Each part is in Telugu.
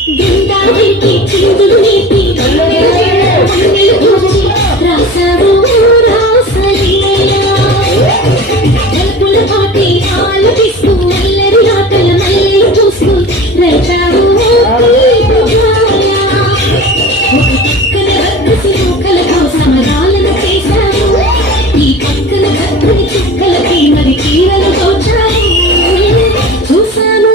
బృందానికి చిందులు నేర్పి మన్నెలు దోచి రాసావు రాసలీలా గల్పుల పాటి ఆలపిస్తూ అల్లరి ఆటల మళ్ళీ చూస్తూ రేపావు పక్కన రద్దసి మూకలతో సమరాలను చేశావు ఈ పక్కన కత్తుని చుక్కలకి మరి తీరలు తోచావు చూసాను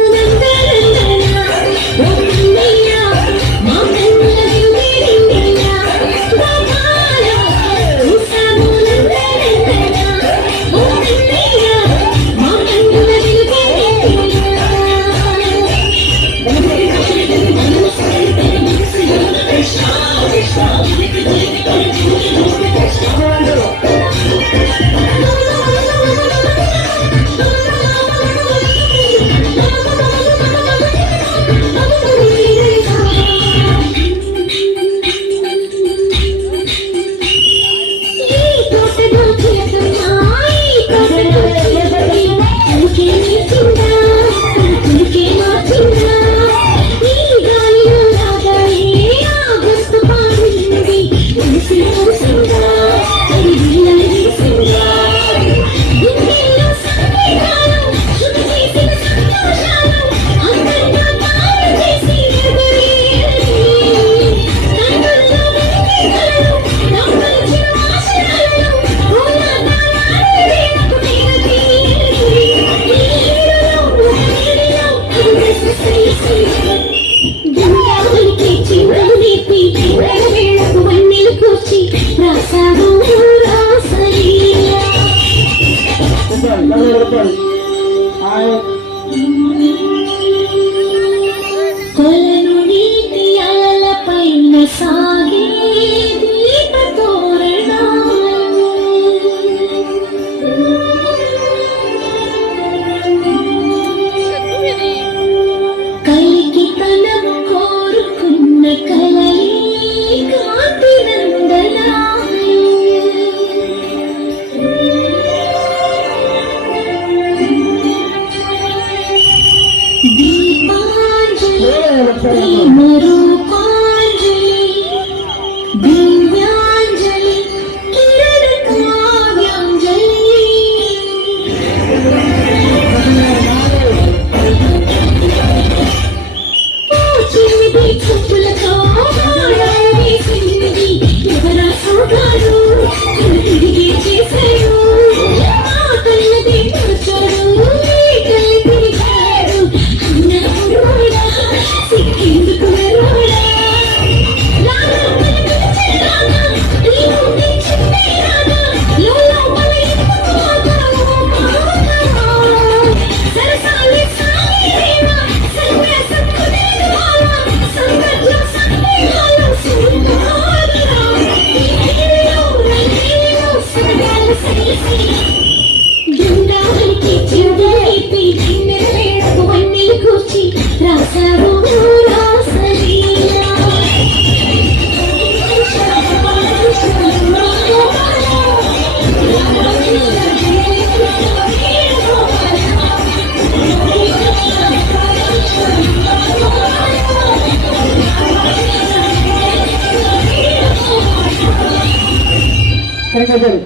కొలను నీటి అలల పైన సాగే దీప తోరణాలు కలికి తనము కోరుకున్న కలలే కాంతి నందనాలు ప్రేమరూపాంజలి దివ్యాంజలి కిరణ కావ్యాంజలి చిమ్మిది చూపులతో వేసింది ఎవరా సోగారు తిరిగి చేశారు ఆ కన్నది పరచారు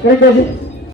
Kaya